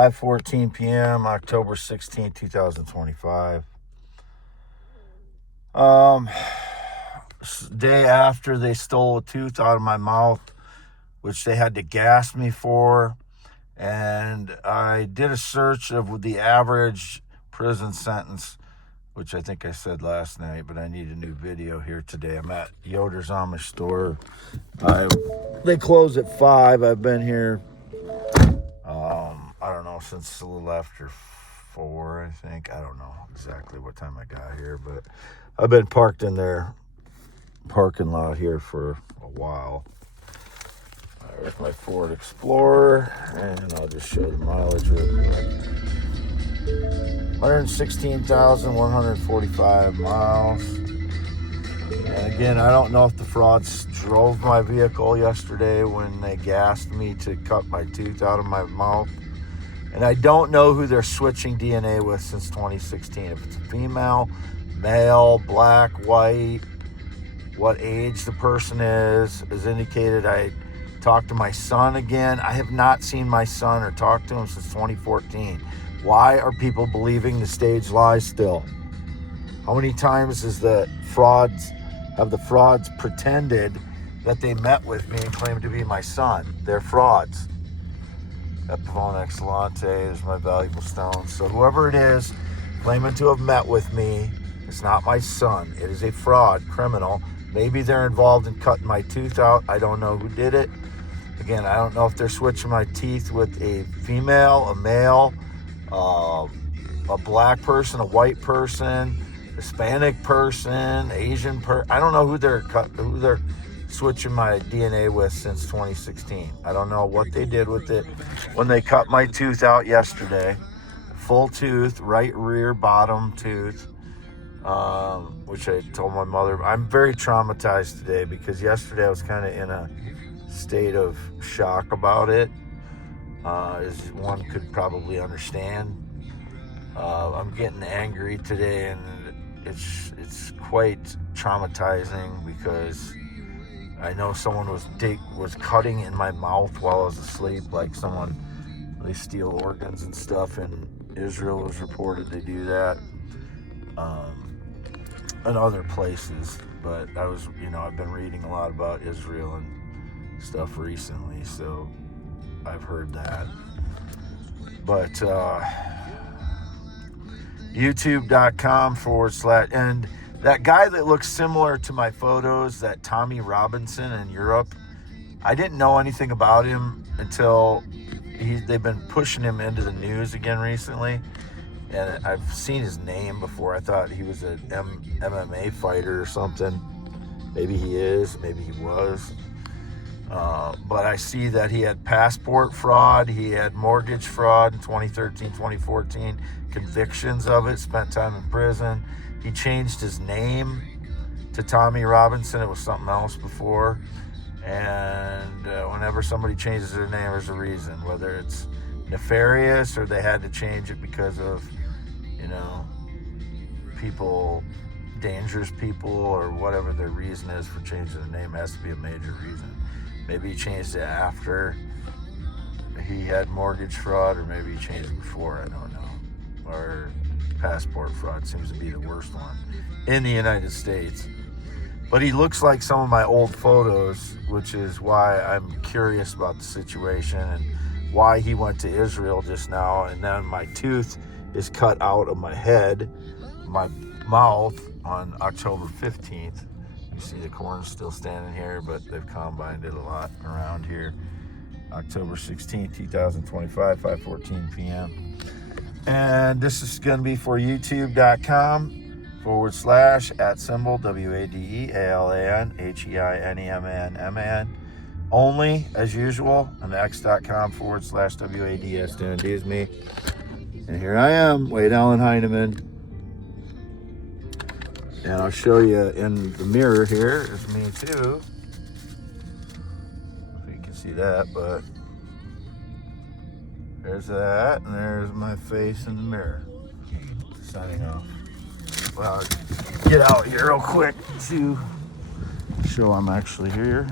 5:14 p.m., October 16, 2025. Day after they stole a tooth out of my mouth, which they had to gas me for. And I did a search of the average prison sentence, which I think I said last night, but I need a new video here today. I'm at Yoder's Amish store. They close at 5. I've been here, I don't know, since a little after 4, I think. I don't know exactly what time I got here, but I've been parked in their parking lot here for a while. There's my Ford Explorer, and I'll just show the mileage real quick. 116,145 miles. And again, I don't know if the frauds drove my vehicle yesterday when they gassed me to cut my tooth out of my mouth. And I don't know who they're switching DNA with since 2016. If it's a female, male, black, white, what age the person is indicated. I talked to my son again. I have not seen my son or talked to him since 2014. Why are people believing the stage lies still? How many times have the frauds pretended that they met with me and claimed to be my son? They're frauds. Epivone Excellente, there's my valuable stones. So whoever it is claiming to have met with me, it's not my son. It is a fraud, criminal. Maybe they're involved in cutting my tooth out. I don't know who did it. Again, I don't know if they're switching my teeth with a female, a male, a black person, a white person, Hispanic person, Asian person. I don't know who they're switching my DNA with since 2016. I don't know what they did with it when they cut my tooth out yesterday. Full tooth, right rear bottom tooth, which I told my mother. I'm very traumatized today because yesterday I was kind of in a state of shock about it, as one could probably understand. I'm getting angry today, and it's quite traumatizing because I know someone was cutting in my mouth while I was asleep, like they steal organs and stuff, and Israel was reported to do that, and other places. But I've been reading a lot about Israel and stuff recently, so I've heard that. But youtube.com/ and that guy that looks similar to my photos, that Tommy Robinson in Europe, I didn't know anything about him until they've been pushing him into the news again recently, and I've seen his name before. I thought he was an MMA fighter or something. Maybe he is, maybe he was. But I see that he had passport fraud, he had mortgage fraud in 2013, 2014, convictions of it, spent time in prison. He changed his name to Tommy Robinson. It was something else before. And whenever somebody changes their name, there's a reason, whether it's nefarious or they had to change it because of, people, dangerous people, or whatever their reason is for changing the name. It has to be a major reason. Maybe he changed it after he had mortgage fraud, or maybe he changed it before, I don't know. Or passport fraud seems to be the worst one in the United States. But he looks like some of my old photos, which is why I'm curious about the situation and why he went to Israel just now. And then my tooth is cut out of my head, my mouth, on October 15th. You see the corn's still standing here, but they've combined it a lot around here. October 16th, 2025, 5:14 p.m. And this is going to be for youtube.com/ @WADEALANHEINEMANMAN only, as usual, and x.com/ WADS. Doing is me. And here I am, Wade Allen Heineman. And I'll show you in the mirror here. It's me too. If you can see that, but there's that, and there's my face in the mirror. Signing off. Well, I'll get out here real quick to show I'm actually here.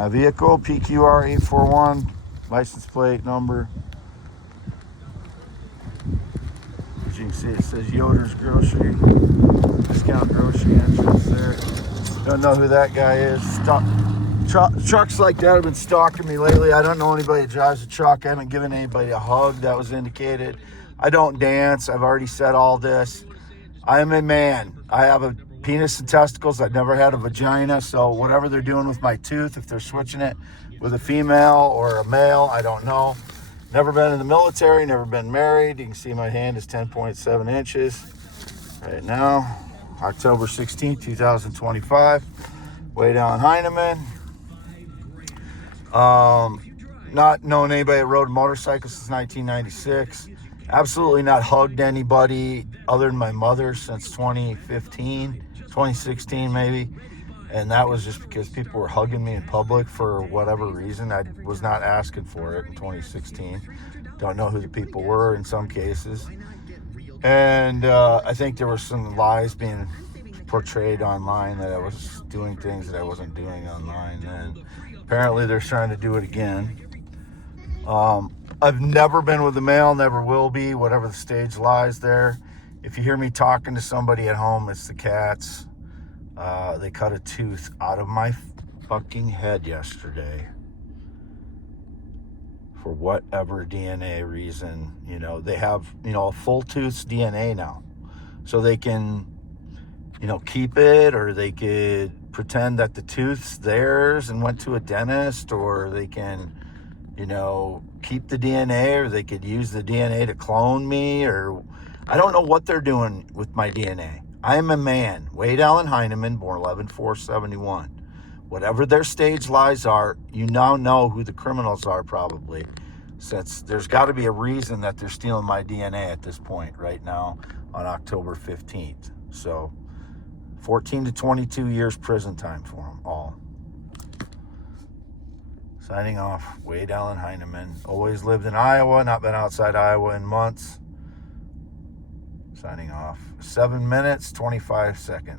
My vehicle, PQR841, license plate number. As you can see, it says Yoder's Grocery, discount grocery entrance there. Don't know who that guy is. Trucks like that have been stalking me lately. I don't know anybody that drives a truck. I haven't given anybody a hug that was indicated. I don't dance. I've already said all this. I am a man. I have a penis and testicles. I've never had a vagina. So whatever they're doing with my tooth, if they're switching it with a female or a male, I don't know. Never been in the military, never been married. You can see my hand is 10.7 inches right now. October 16th, 2025. Way down Heinemann. Not known anybody that rode a motorcycle since 1996. Absolutely not hugged anybody other than my mother since 2015, 2016 maybe. And that was just because people were hugging me in public for whatever reason. I was not asking for it in 2016. Don't know who the people were in some cases. And I think there were some lies being portrayed online that I was doing things that I wasn't doing online. And apparently they're trying to do it again. I've never been with a male, never will be, whatever the stage lies there. If you hear me talking to somebody at home, it's the cats. They cut a tooth out of my fucking head yesterday for whatever DNA reason. You know, they have, a full tooth's DNA now. So they can, keep it, or they could pretend that the tooth's theirs and went to a dentist, or they can, keep the DNA, or they could use the DNA to clone me, or I don't know what they're doing with my DNA. I am a man, Wade Allen Heinemann, born 11/4/71. Whatever their stage lies are, you now know who the criminals are probably, since there's got to be a reason that they're stealing my DNA at this point right now on October 15th. So 14 to 22 years prison time for them all. Signing off, Wade Allen Heinemann. Always lived in Iowa, not been outside Iowa in months. Signing off. 7 minutes, 25 seconds.